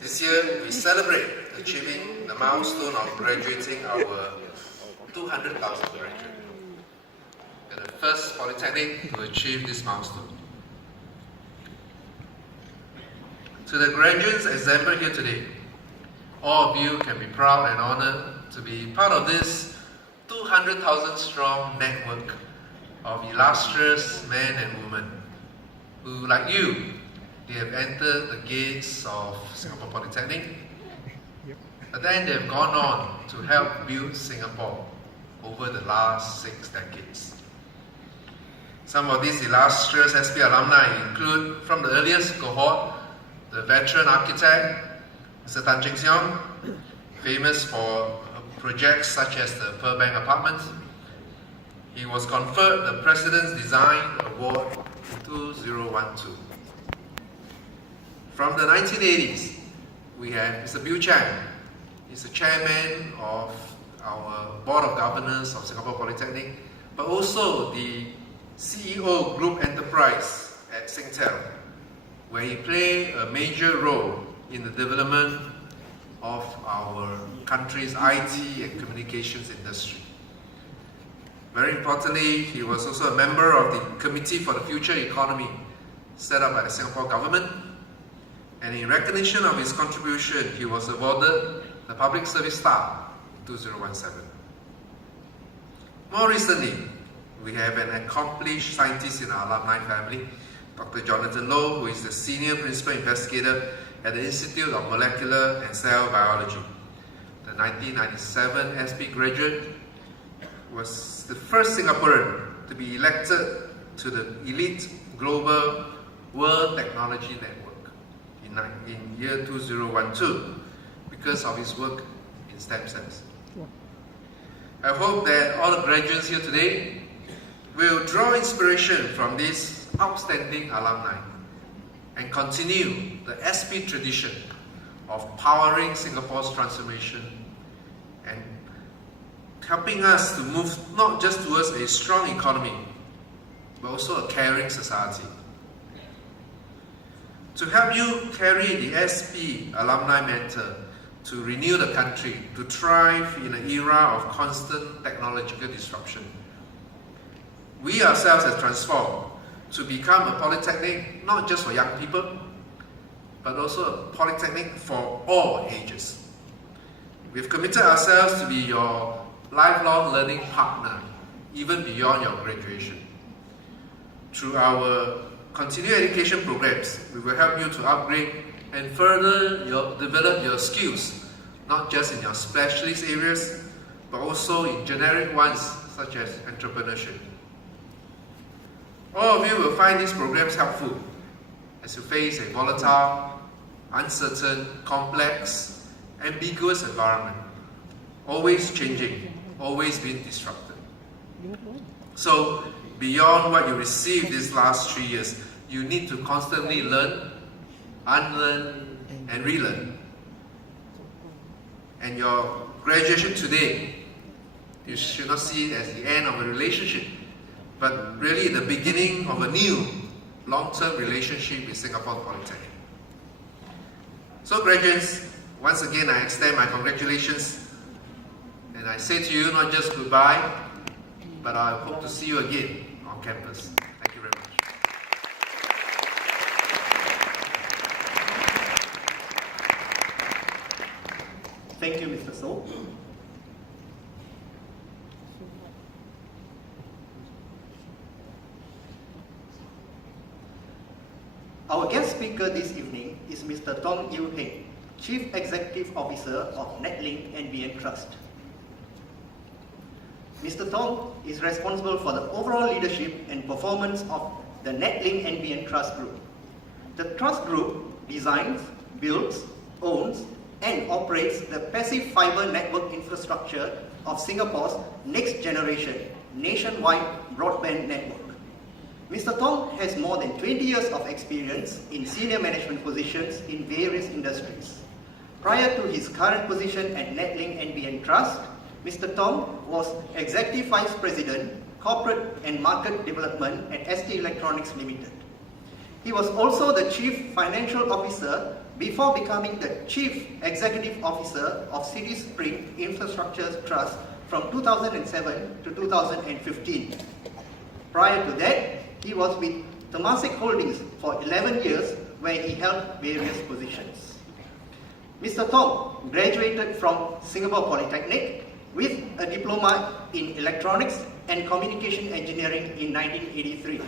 This year, we celebrate achieving the milestone of graduating our 200,000 graduates. We are the first polytechnic to achieve this milestone. To the graduates assembled here today, all of you can be proud and honored to be part of this 200,000 strong network of illustrious men and women who, like you, they have entered the gates of Singapore Polytechnic, but then they have gone on to help build Singapore over the last 6 decades. Some of these illustrious SP alumni include, from the earliest cohort, the veteran architect, Mr Tan Cheng Siong, famous for projects such as the Pearl Bank Apartments. He was conferred the President's Design Award in 2012. From the 1980s, we have Mr Bill Chan. He's the chairman of our Board of Governors of Singapore Polytechnic, but also the CEO Group Enterprise at Singtel, where he played a major role in the development of our country's IT and communications industry. Very importantly, he was also a member of the Committee for the Future Economy set up by the Singapore government, and in recognition of his contribution, he was awarded the Public Service Star in 2017. More recently, we have an accomplished scientist in our alumni family, Dr. Jonathan Loh, who is the Senior Principal Investigator at the Institute of Molecular and Cell Biology. The 1997 SP graduate was the first Singaporean to be elected to the elite global World Technology Network in year 2012 because of his work in stem cells. I hope that all the graduates here today will draw inspiration from these outstanding alumni and continue the SP tradition of powering Singapore's transformation and helping us to move not just towards a strong economy, but also a caring society. To help you carry the SP alumni mantle to renew the country, to thrive in an era of constant technological disruption, we ourselves have transformed to become a polytechnic not just for young people, but also a polytechnic for all ages. We've committed ourselves to be your lifelong learning partner, even beyond your graduation. Through our continuing education programs, we will help you to upgrade and further develop your skills, not just in your specialist areas, but also in generic ones such as entrepreneurship. All of you will find these programs helpful as you face a volatile, uncertain, complex, ambiguous environment, always changing, always being disrupted. So, beyond what you received these last 3 years, you need to constantly learn, unlearn, and relearn. And your graduation today, you should not see it as the end of a relationship, but really the beginning of a new long-term relationship with Singapore Polytechnic. So graduates, once again I extend my congratulations, and I say to you not just goodbye, but I hope to see you again on campus. Thank you very much. Thank you, Mr. Soh. Our guest speaker this evening is Mr. Tong Yew Heng, Chief Executive Officer of Netlink NBN Trust. Mr. Tong is responsible for the overall leadership and performance of the Netlink NBN Trust Group. The Trust Group designs, builds, owns, and operates the passive fibre network infrastructure of Singapore's next generation nationwide broadband network. Mr. Tong has more than 20 years of experience in senior management positions in various industries. Prior to his current position at Netlink NBN Trust, Mr. Tong was Executive Vice President, Corporate and Market Development at ST Electronics Limited. He was also the Chief Financial Officer before becoming the Chief Executive Officer of City Spring Infrastructure Trust from 2007 to 2015. Prior to that, he was with Temasek Holdings for 11 years, where he held various positions. Mr. Tong graduated from Singapore Polytechnic with a diploma in Electronics and Communication Engineering in 1983.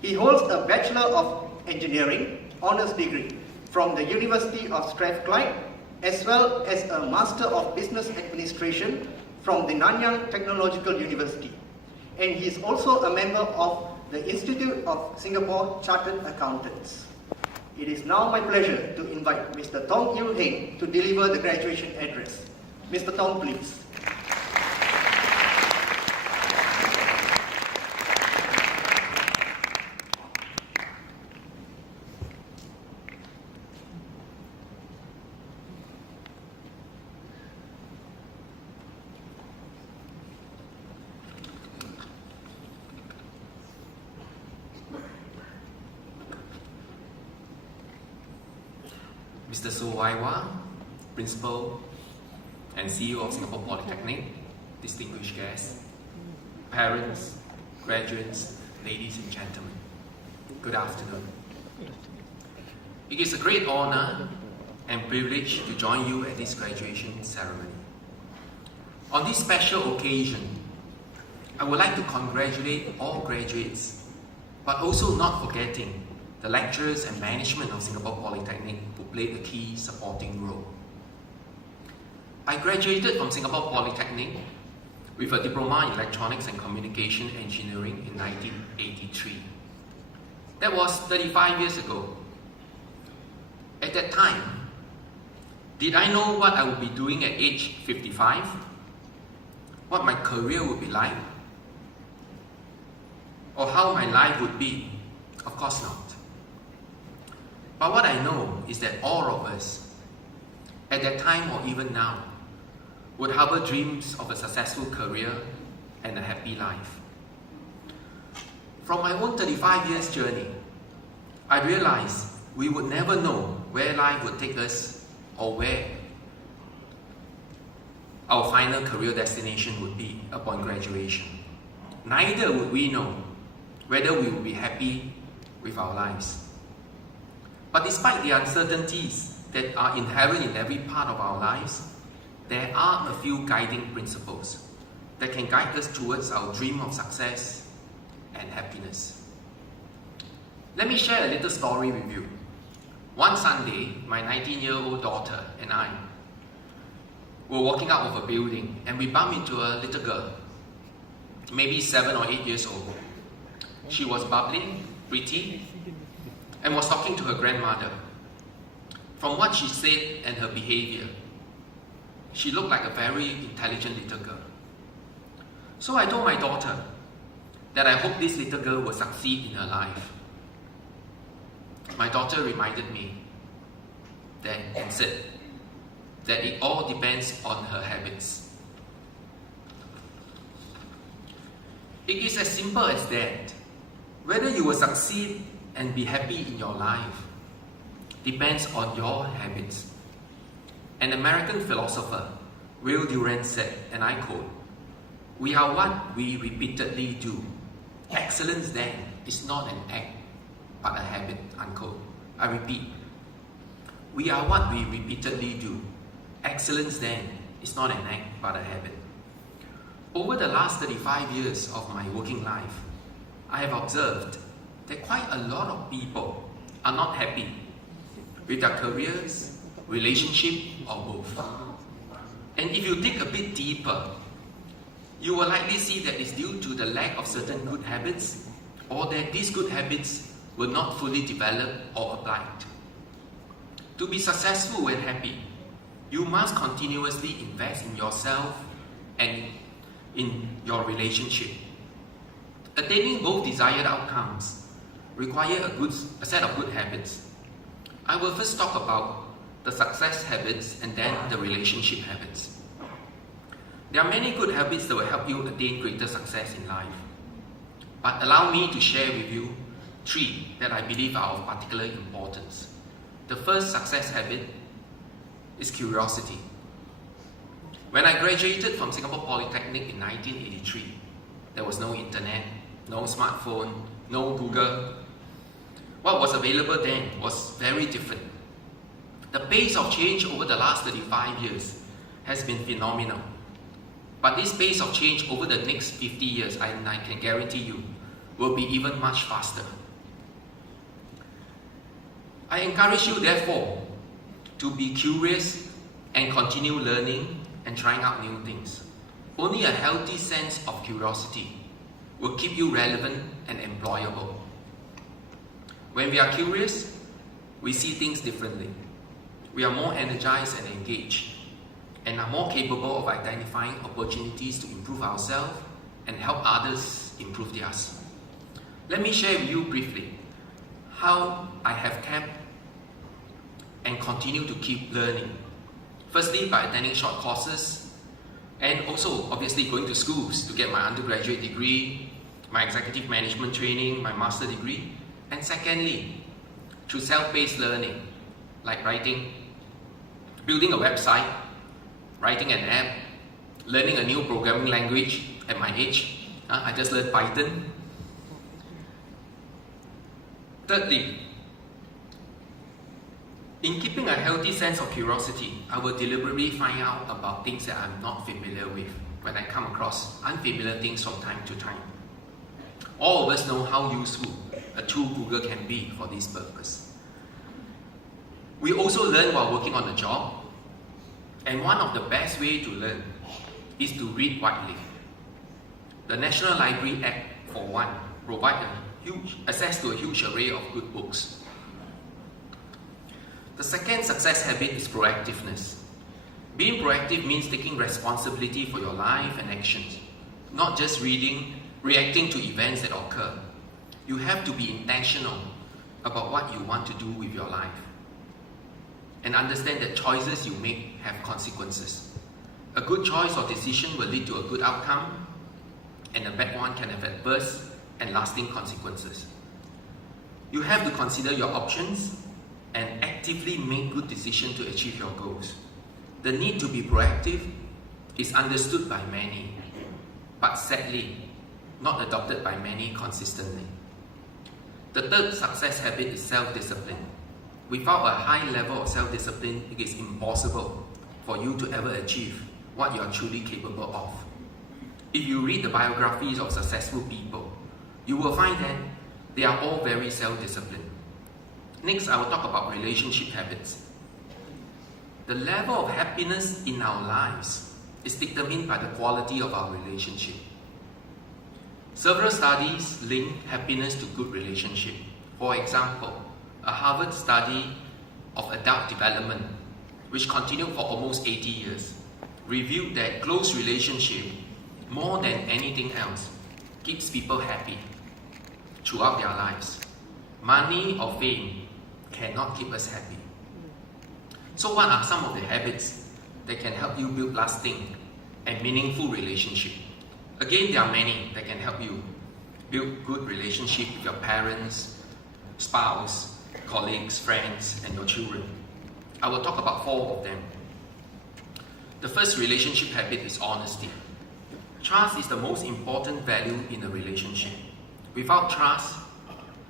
He holds a Bachelor of Engineering honours degree from the University of Strathclyde, as well as a Master of Business Administration from the Nanyang Technological University. And he is also a member of the Institute of Singapore Chartered Accountants. It is now my pleasure to invite Mr. Tong Yew Heng to deliver the graduation address. Mr. Tong, please. Mr. Soh, Principal and CEO of Singapore Polytechnic, distinguished guests, parents, graduates, ladies and gentlemen, good afternoon. It is a great honor and privilege to join you at this graduation ceremony. On this special occasion, I would like to congratulate all graduates, but also not forgetting the lecturers and management of Singapore Polytechnic who played a key supporting role. I graduated from Singapore Polytechnic with a diploma in Electronics and Communication Engineering in 1983. That was 35 years ago. At that time, did I know what I would be doing at age 55? What my career would be like? Or how my life would be? Of course not. But what I know is that all of us, at that time or even now, would harbor dreams of a successful career and a happy life. From my own 35 years journey, I realized we would never know where life would take us or where our final career destination would be upon graduation. Neither would we know whether we would be happy with our lives. But despite the uncertainties that are inherent in every part of our lives, there are a few guiding principles that can guide us towards our dream of success and happiness. Let me share a little story with you. One Sunday, my 19-year-old daughter and I were walking out of a building and we bumped into a little girl, maybe 7 or 8 years old. She was bubbly, pretty, and was talking to her grandmother. From what she said and her behavior, she looked like a very intelligent little girl. So I told my daughter that I hope this little girl will succeed in her life. My daughter reminded me then and said that it all depends on her habits. It is as simple as that. Whether you will succeed and be happy in your life depends on your habits. An American philosopher, Will Durant, said, and I quote, "We are what we repeatedly do. Excellence then is not an act, but a habit," unquote. I repeat, we are what we repeatedly do. Excellence then is not an act, but a habit. Over the last 35 years of my working life, I have observed that quite a lot of people are not happy with their careers, relationship, or both. And if you dig a bit deeper, you will likely see that it's due to the lack of certain good habits, or that these good habits were not fully developed or applied. To be successful and happy, you must continuously invest in yourself and in your relationship. Attaining both desired outcomes require a set of good habits. I will first talk about the success habits and then the relationship habits. There are many good habits that will help you attain greater success in life. But allow me to share with you three that I believe are of particular importance. The first success habit is curiosity. When I graduated from Singapore Polytechnic in 1983, there was no internet, no smartphone, no Google. What was available then was very different. The pace of change over the last 35 years has been phenomenal. But this pace of change over the next 50 years, I can guarantee you, will be even much faster. I encourage you, therefore, to be curious and continue learning and trying out new things. Only a healthy sense of curiosity will keep you relevant and employable. When we are curious, we see things differently. We are more energized and engaged, and are more capable of identifying opportunities to improve ourselves and help others improve theirs. Let me share with you briefly how I have kept and continue to keep learning. Firstly, by attending short courses, and also obviously going to schools to get my undergraduate degree, my executive management training, my master degree. And secondly, through self-paced learning, like writing, building a website, writing an app, learning a new programming language at my age. I just learned Python. Thirdly, in keeping a healthy sense of curiosity, I will deliberately find out about things that I'm not familiar with when I come across unfamiliar things from time to time. All of us know how useful a tool Google can be for this purpose. We also learn while working on the job, and one of the best ways to learn is to read widely. The National Library Act, for one, provides huge access to a huge array of good books. The second success habit is proactiveness. Being proactive means taking responsibility for your life and actions, not just reacting to events that occur. You have to be intentional about what you want to do with your life, and understand that choices you make have consequences. A good choice or decision will lead to a good outcome, and a bad one can have adverse and lasting consequences. You have to consider your options and actively make good decisions to achieve your goals. The need to be proactive is understood by many, but sadly, not adopted by many consistently. The third success habit is self-discipline. Without a high level of self-discipline, it is impossible for you to ever achieve what you are truly capable of. If you read the biographies of successful people, you will find that they are all very self-disciplined. Next, I will talk about relationship habits. The level of happiness in our lives is determined by the quality of our relationship. Several studies link happiness to good relationship. For example, a Harvard study of adult development, which continued for almost 80 years, revealed that close relationship, more than anything else, keeps people happy throughout their lives. Money or fame cannot keep us happy. So what are some of the habits that can help you build lasting and meaningful relationship? Again, there are many that can help you build good relationship with your parents, spouse, colleagues, friends, and your children. I will talk about 4 of them. The first relationship habit is honesty. Trust is the most important value in a relationship. Without trust,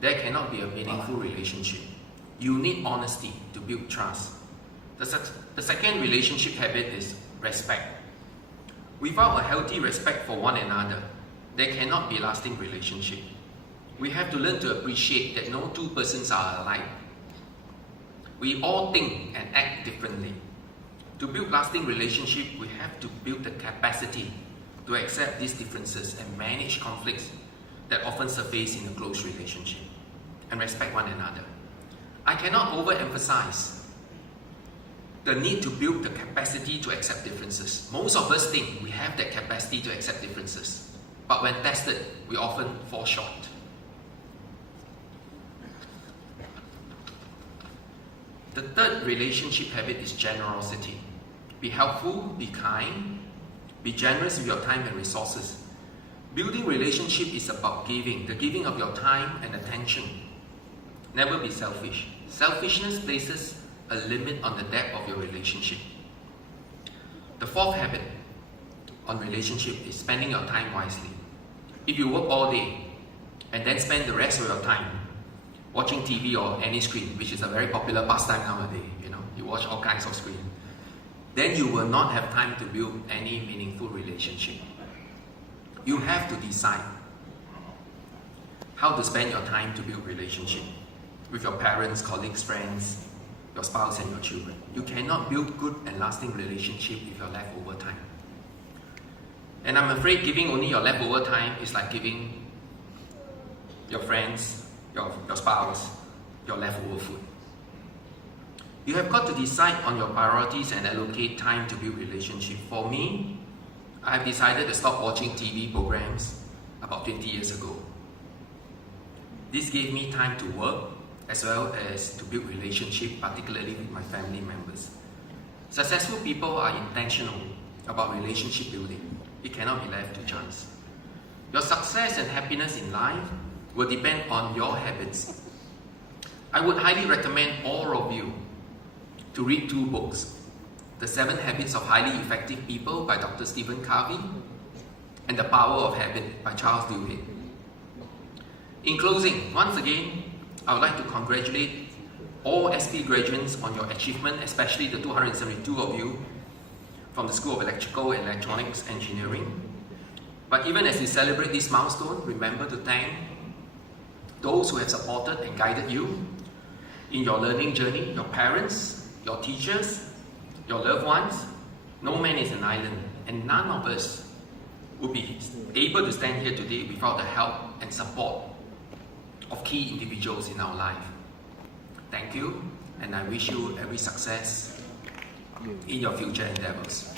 there cannot be a meaningful relationship. You need honesty to build trust. The second relationship habit is respect. Without a healthy respect for one another, there cannot be a lasting relationship. We have to learn to appreciate that no two persons are alike. We all think and act differently. To build lasting relationship, we have to build the capacity to accept these differences and manage conflicts that often surface in a close relationship, and respect one another. I cannot overemphasize the need to build the capacity to accept differences. Most of us think we have that capacity to accept differences, but when tested, we often fall short. The third relationship habit is generosity. Be helpful, be kind, be generous with your time and resources. Building relationship is about giving, the giving of your time and attention. Never be selfish. Selfishness places a limit on the depth of your relationship. The fourth habit on relationship is spending your time wisely. If you work all day and then spend the rest of your time watching TV or any screen, which is a very popular pastime nowadays, you watch all kinds of screen, then you will not have time to build any meaningful relationship. You have to decide how to spend your time to build relationship with your parents, colleagues, friends, your spouse and your children. You cannot build good and lasting relationship if you're left over time. And I'm afraid giving only your leftover time is like giving your friends, your spouse, your leftover food. You have got to decide on your priorities and allocate time to build relationship. For me, I have decided to stop watching TV programs about 20 years ago. This gave me time to work as well as to build relationship, particularly with my family members. Successful people are intentional about relationship building. It cannot be left to chance. Your success and happiness in life will depend on your habits. I would highly recommend all of you to read 2 books, The 7 Habits of Highly Effective People by Dr. Stephen Covey and The Power of Habit by Charles Duhigg. In closing, once again, I would like to congratulate all SP graduates on your achievement, especially the 272 of you from the School of Electrical and Electronics Engineering. But even as you celebrate this milestone, remember to thank those who have supported and guided you in your learning journey, your parents, your teachers, your loved ones. No man is an island, and none of us would be able to stand here today without the help and support of key individuals in our life. Thank you, and I wish you every success in your future endeavors.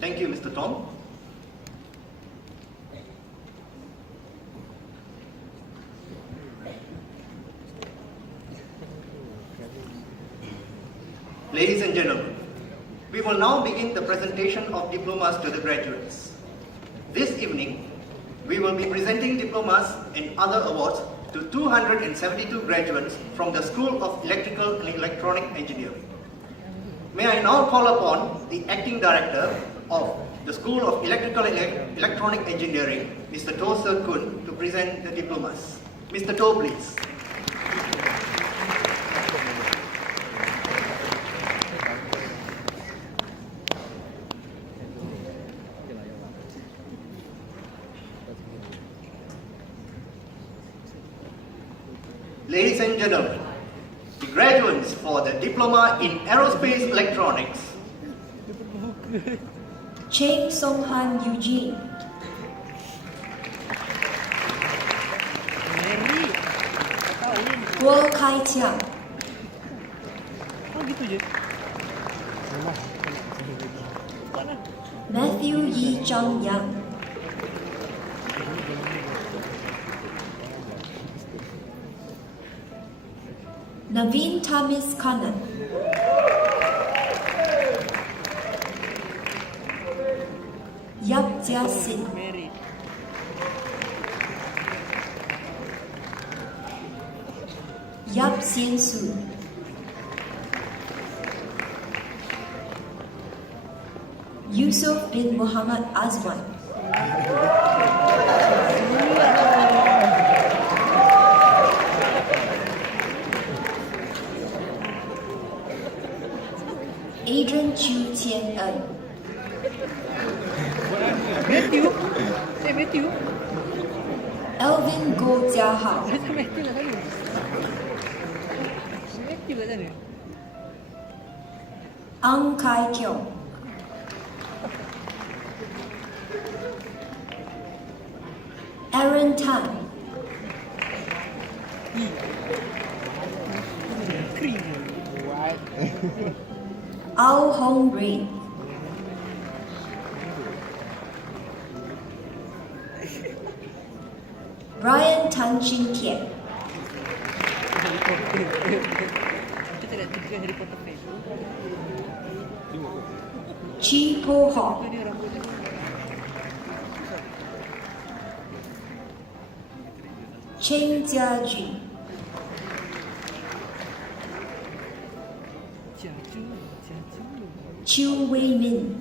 Thank you, Mr. Tong. Ladies and gentlemen, we will now begin the presentation of diplomas to the graduates. This evening, we will be presenting diplomas and other awards to 272 graduates from the School of Electrical and Electronic Engineering. May I now call upon the Acting Director of the School of Electrical and Electronic Engineering, Mr. Toh Sir Kun, to present the diplomas. Mr. Toh, please. Ladies and gentlemen, the graduates for the Diploma in Aerospace Electronics. Cheng Song Han Eugene. Guo Kai Tiang. Matthew Yi Zhang Yang. Naveen Thomas Kannan. Yap Jia Sin. Yap Sien Su. Yusuf bin Muhammad Azwan. Adrian Chu Tien En. Matthew. Elvin Go Jia Hao. Ang Kai Kyong. Aaron Tan. Ao Hong Ray. Brian Tan Chin Tian. ada 3 Harry Potter fan. Chi Po Ho, Dia rambut dia. Chen Jiajun, Jiaju. Chiu Wei Min,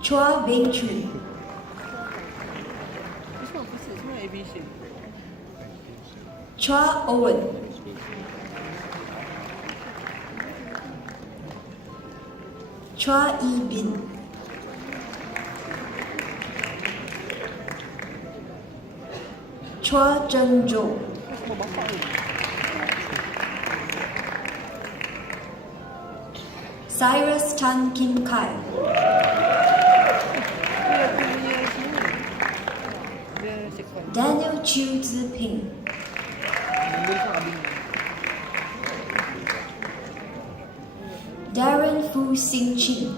Chua Beng Chun, Semua apa sih? Semua aviation. Chua Owen, Chua Yi Bin, Chua Zheng Zhou, Semua bapak tu. Cyrus Tan Kim Kai, Dia punya semua. Dia sekon. Daniel Chiu Ziping, Ambil kau ambil. Darren Fu Xing Chin,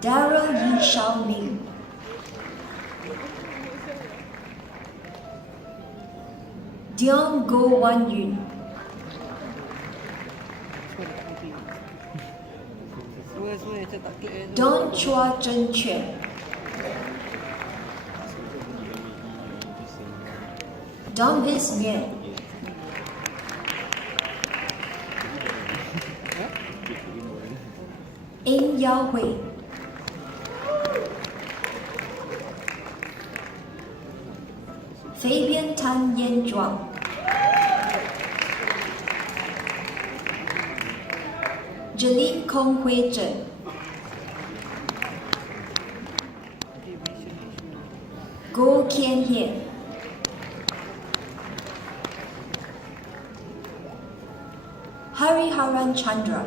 Darrell Yi Xiaoming, Dion Go Wan Yun, Semua yang cetak klik. Don Chua Zhen Quan, Don Vis Nguyen, Eng Yao Hui, Fabian Tan Yen Zhuang, Jeline Kong Hui Zhen, Goh Kian Hian, Hariharan Chandra,